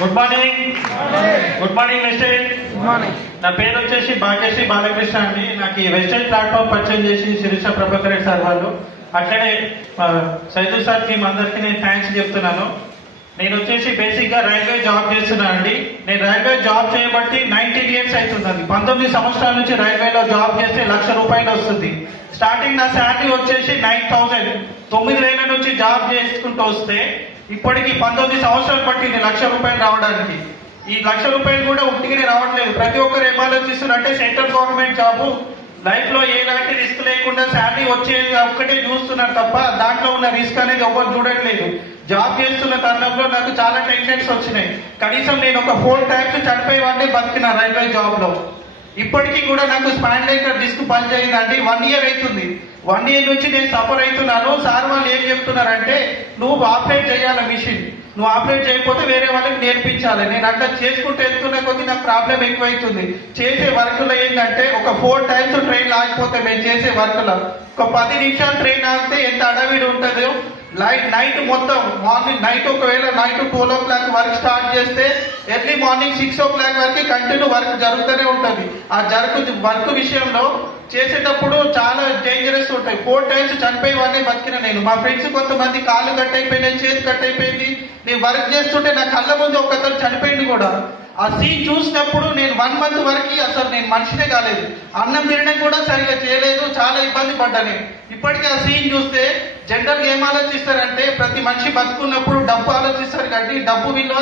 Good morning good morning morning నా పేరు వచ్చేసి భాగ్యశ్రీ బాలకృష్ణ అండి. నాకు ఈ వెస్టర్న్ ప్లాట్ఫామ్ పరిచయం చేసి శిరీష ప్రభాకర్ రెడ్డి సార్ వాళ్ళు. అట్లనే సైదు సార్ టీం అందరికీ నేను థ్యాంక్స్ చెప్తున్నాను. నేను వచ్చేసి బేసిక్గా రైల్వే జాబ్ చేస్తున్నాను అండి. నేను రైల్వే జాబ్ చేయబట్టి నైన్టీన్ ఇయర్స్ అవుతుందండి. పంతొమ్మిది సంవత్సరాల నుంచి రైల్వేలో జాబ్ చేస్తే లక్ష రూపాయలు వస్తుంది. స్టార్టింగ్ నా శాలరీ వచ్చేసి నైన్ థౌసండ్ తొమ్మిది వేల నుంచి జాబ్ చేసుకుంటూ వస్తే ఇప్పటికి పంతొమ్మిది సంవత్సరాలు పట్టింది లక్ష రూపాయలు రావడానికి. ఈ లక్ష రూపాయలు కూడా ఉట్టిగానే రావట్లేదు. ప్రతి ఒక్కరు ఏం ఆలోచిస్తున్నారంటే సెంట్రల్ గవర్నమెంట్ జాబ్ లైఫ్లో ఎలాంటి రిస్క్ లేకుండా శాలరీ వచ్చేది ఒక్కటే చూస్తున్నారు తప్ప దాంట్లో ఉన్న రిస్క్ అనేది ఎవరు చూడట్లేదు. జాబ్ చేస్తున్న తరుణంలో నాకు చాలా టెన్షన్స్ వచ్చినాయి. కనీసం నేను ఒక ఫోర్ టైమ్స్ చనిపోయేవాడిని బతికిన రైల్వే జాబ్లో ఇప్పటికీ కూడా నాకు స్పాండైటర్ డిస్క్ పనిచేయదండి. వన్ ఇయర్ అవుతుంది. వన్ ఇయర్ నుంచి నేను సఫర్ అవుతున్నాను. సార్ వాళ్ళు ఏం చెప్తున్నారంటే నువ్వు ఆపరేట్ చేయాలి మిషన్. నువ్వు ఆపరేట్ చేయకపోతే వేరే వాళ్ళకి నేర్పించాలి. నేను అట్లా చేసుకుంటూ వెళ్తున్న కొద్దీ నాకు ప్రాబ్లం ఎక్కువైతుంది. చేసే వర్క్లో ఏంటంటే ఒక ఫోర్ టైమ్స్ ట్రైన్ ఆగిపోతే మేము చేసే వర్క్లో ఒక పది నిమిషాలు ట్రైన్ ఆగితే ఎంత అడవిడి ఉంటుంది? లైట్ నైట్ మొత్తం మార్నింగ్ నైట్ ఒకవేళ night twelve o'clock work start చేస్తే early morning six o'clock వరకు కంటిన్యూ వర్క్ జరుగుతూనే ఉంటుంది. ఆ జరుగు వర్క్ విషయంలో చేసేటప్పుడు చాలా డేంజరస్ ఉంటాయి. ఫోర్ టైమ్స్ చనిపోయేవాడిని బతికిన నేను. మా ఫ్రెండ్స్ కొంతమంది కాళ్ళు కట్ అయిపోయినాయి చేతి కట్ అయిపోయింది. నేను వర్క్ చేస్తుంటే నా కళ్ళ ముందు ఒకతను చనిపోయింది కూడా. ఆ సీన్ చూసినప్పుడు నేను వన్ మంత్ వరకు అసలు నేను మనిషినే కాలేదు. అన్నం తినడం కూడా సరిగా చేయలేదు. చాలా ఇబ్బంది పడ్డా నేను ఇప్పటికీ ఆ సీన్ చూస్తే జనరల్గా ఆలోచిస్తారంటే ప్రతి మనిషి బతుకున్నప్పుడు డబ్బు ఆలోచిస్తారు కానీ డబ్బు విలువ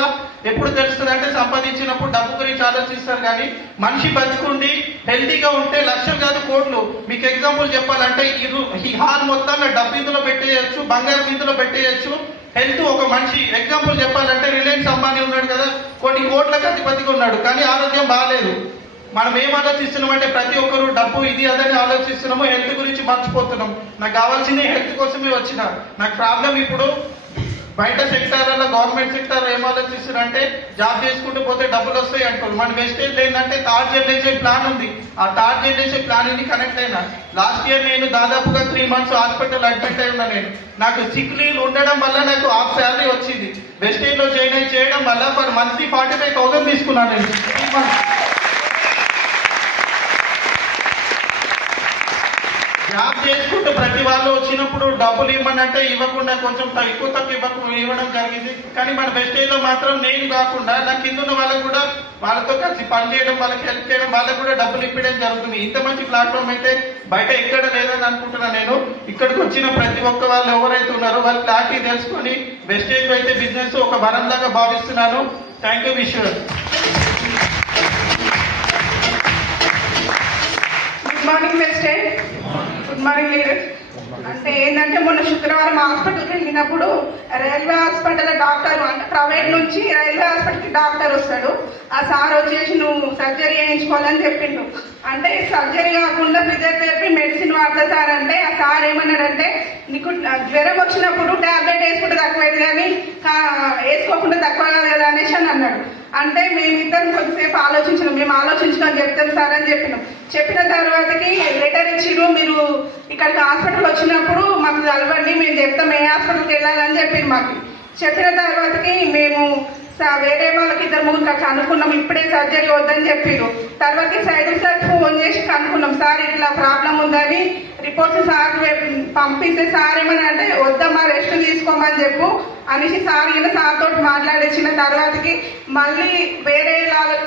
ఎప్పుడు తెలుస్తుంది అంటే సంపాదించినప్పుడు డబ్బు గురించి ఆలోచిస్తారు కానీ మనిషి బతుకుండి హెల్తీగా ఉంటే లక్షలు కాదు కోట్లు. మీకు ఎగ్జాంపుల్ చెప్పాలంటే ఈ ఈ హాల్ మొత్తంలో డబ్బు ఇందులో పెట్టేయచ్చు బంగారం ఇందులో పెట్టేయచ్చు. హెల్త్ ఒక మనిషి. ఎగ్జాంపుల్ చెప్పాలంటే రిలయన్స్ అంబానీ ఉన్నాడు కదా కొన్ని కోట్ల అధిపతిగా ఉన్నాడు కానీ ఆరోగ్యం బాగాలేదు. మనం ఏం ఆలోచిస్తున్నాం అంటే ప్రతి ఒక్కరు డబ్బు ఇది అదని ఆలోచిస్తున్నాము హెల్త్ గురించి మర్చిపోతున్నాం. నాకు కావాల్సింది హెల్త్ కోసమే వచ్చిన. నాకు ప్రాబ్లం ఇప్పుడు. బయట సెక్టార్లలో గవర్నమెంట్ సెక్టార్ ఏం ఆలోచిస్తున్నారు అంటే జాబ్ చేసుకుంటూ పోతే డబ్బులు వస్తాయి అంటారు. మన వెస్టేజ్ ఏంటంటే థర్డ్ జనరేషన్ ప్లాన్ ఉంది. ఆ థర్డ్ జనరేషన్ ప్లాన్ని కనెక్ట్ అయినా. లాస్ట్ ఇయర్ నేను దాదాపుగా త్రీ మంత్స్ హాస్పిటల్ అడ్మిట్ అయి ఉన్నా నేను. నాకు సిక్ లీవ్ ఉండడం వల్ల నాకు హాఫ్ శాలరీ వచ్చింది. వెస్టేజ్లో జాయిన్ అయి చేయడం వల్ల for monthly forty five thousand తీసుకున్నాను నేను త్రీ మంత్స్ జాబ్ చేసుకుంటూ ప్రతి వాళ్ళు వచ్చినప్పుడు డబ్బులు ఇవ్వనంటే ఇవ్వకుండా కొంచెం తక్కువ ఎక్కువ తక్కువ ఇవ్వడం జరిగింది. కానీ మన వెస్టేజ్లో మాత్రం నేను కాకుండా నా కింద ఉన్న వాళ్ళకు కూడా వాళ్ళతో కలిసి పని చేయడం వాళ్ళకి హెల్ప్ చేయడం వాళ్ళకు కూడా డబ్బులు ఇప్పడం జరుగుతుంది. ఇంత మంచి ప్లాట్ఫామ్ అయితే బయట ఎక్కడ లేదని అనుకుంటున్నా నేను. ఇక్కడికి వచ్చిన ప్రతి ఒక్క వాళ్ళు ఎవరైతే ఉన్నారో వాళ్ళు క్లారిటీ తెలుసుకొని వెస్టేజ్ అయితే బిజినెస్ ఒక వరంలాగా భావిస్తున్నాను. థ్యాంక్ యూ విశ్వ అంటే ఏంటంటే మొన్న శుక్రవారం హాస్పిటల్కి వెళ్ళినప్పుడు రైల్వే హాస్పిటల్ డాక్టర్ అంటే ప్రైవేట్ నుంచి రైల్వే హాస్పిటల్కి డాక్టర్ వస్తాడు. ఆ సార్ వచ్చేసి నువ్వు సర్జరీ చేయించుకోవాలని చెప్పిండు. అంటే సర్జరీ కాకుండా ఫిజియోథెరపీ మెడిసిన్ వాడతా సార్ అంటే ఆ సార్ ఏమన్నాడంటే నీకు జ్వరం వచ్చినప్పుడు టాబ్లెట్ వేసుకుంటే తక్కువైంది కానీ వేసుకోకుండా తక్కువ కాదు కదా అనేసి అని అన్నాడు. అంటే మేమిద్దరం కొద్దిసేపు ఆలోచించినాం. మేము ఆలోచించినాం చెప్తాం సార్ అని చెప్పినాం. చెప్పిన తర్వాతకి లెటర్ ఇచ్చిరు మీరు ఇక్కడికి హాస్పిటల్ వచ్చినప్పుడు మాకు కలవండి మేము చెప్తాం ఏ హాస్పిటల్కి వెళ్ళాలని చెప్పింది మాకు. చెప్పిన తర్వాతకి మేము వేరే వాళ్ళకి ఇద్దరు ముగ్గురు కనుక్కున్నాం ఇప్పుడే సర్జరీ వద్దని చెప్పారు తర్వాత సైడ్ సార్ ఫోన్ చేసి కనుక్కున్నాం సార్ ఇట్లా ప్రాబ్లం ఉందని రిపోర్ట్స్ సార్ పంపిస్తే సార్ ఏమని అంటే వద్దమ్మా రెస్ట్ తీసుకోమని చెప్పు అనేసి సార్ ఈయన సార్ తోటి మాట్లాడేసిన తర్వాతకి మళ్ళీ వేరే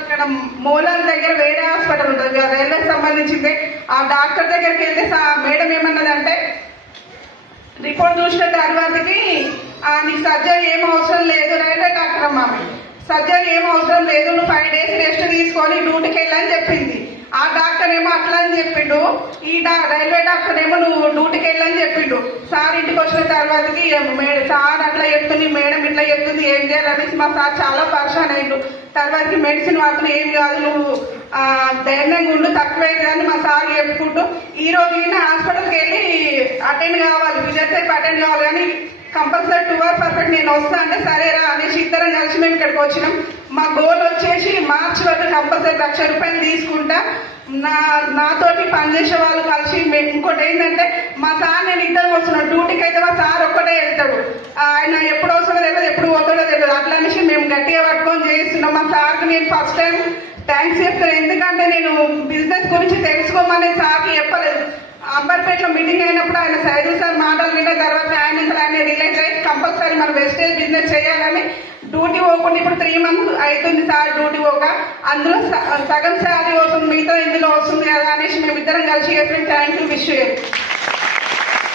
ఇక్కడ మూలాల దగ్గర వేరే హాస్పిటల్ ఉంటుంది రైల్వే సంబంధించింది. ఆ డాక్టర్ దగ్గరికి వెళ్తే మేడం ఏమన్నదంటే రిపోర్ట్ చూసిన తర్వాతకి నీకు సర్జరీ ఏం అవసరం లేదు రైల్వే డాక్టర్ అమ్మ సర్జరీ ఏం అవసరం లేదు నువ్వు ఫైవ్ డేస్ రెస్ట్ తీసుకొని డ్యూటీకి వెళ్ళని చెప్పింది. ఆ డాక్టర్ ఏమో అట్లా అని చెప్పిండు. ఈ డా రైల్వే డాక్టర్ ఏమో నువ్వు డ్యూటీకి వెళ్ళని చెప్పిండు. సార్ ఇంటికి వచ్చిన తర్వాతకి సార్ అట్లా చెప్తుంది మేడం ఇట్లా చెప్తుంది ఏం చేయాలనేసి మా సార్ చాలా పర్షాన్ అయ్యిండు. తర్వాతకి మెడిసిన్ మాత్రం ఏం కాదు నువ్వు ధైర్యంగా ఉండు తక్కువైంది అని మా సార్ చెప్పుకుంటూ ఈ రోజు ఈయన హాస్పిటల్కి వెళ్ళి అటెండ్ కావాలి విజయసేపు అటెండ్ కావాలి కానీ కంపల్సరీ టూ అవర్ పర్ఫెక్ట్ నేను వస్తా అంటే సరేరా అనేసి ఇద్దరం కలిసి మేము ఇక్కడికి వచ్చినాం. మా గోల్ వచ్చేసి మార్చి వరకు కంపల్సరీ లక్ష రూపాయలు తీసుకుంటా. నా నాతోటి పనిచేసే వాళ్ళు కలిసి మేము ఇంకోటి ఏంటంటే మా సార్ నేను ఇద్దరు వస్తున్నాను డ్యూటీకి అయితే మా సార్ ఒక్కటే వెళ్తాడు. ఆయన ఎప్పుడు వస్తాడో తెలియదు ఎప్పుడు పోతాడో తెలియదు. అట్లా అనేసి మేము గట్టిగా పట్టుకొని చేస్తున్నాం. మా సార్కి నేను ఫస్ట్ టైం థ్యాంక్స్ చెప్తాను ఎందుకంటే నేను బిజినెస్ గురించి తెలుసుకోమని సార్కి చెప్పలేదు. అంబర్పేటలో మీటింగ్ అయినప్పుడు ఆయన సైదు సార్ మాటలు విన్న తర్వాత ఆయన ఆయన రిలేట్ అయ్యి కంపల్సరీ మనం వెస్టేజ్ బిజినెస్ చేయాలని డ్యూటీ పోకుండా ఇప్పుడు త్రీ మంత్స్ అవుతుంది సార్ డ్యూటీ పోక. అందులో స- సగం శాలరీ వస్తుంది మిగతా ఇందులో వస్తుంది కదా అనేసి మేము ఇద్దరం కలిసి చేసిన థ్యాంక్ యూ. విష్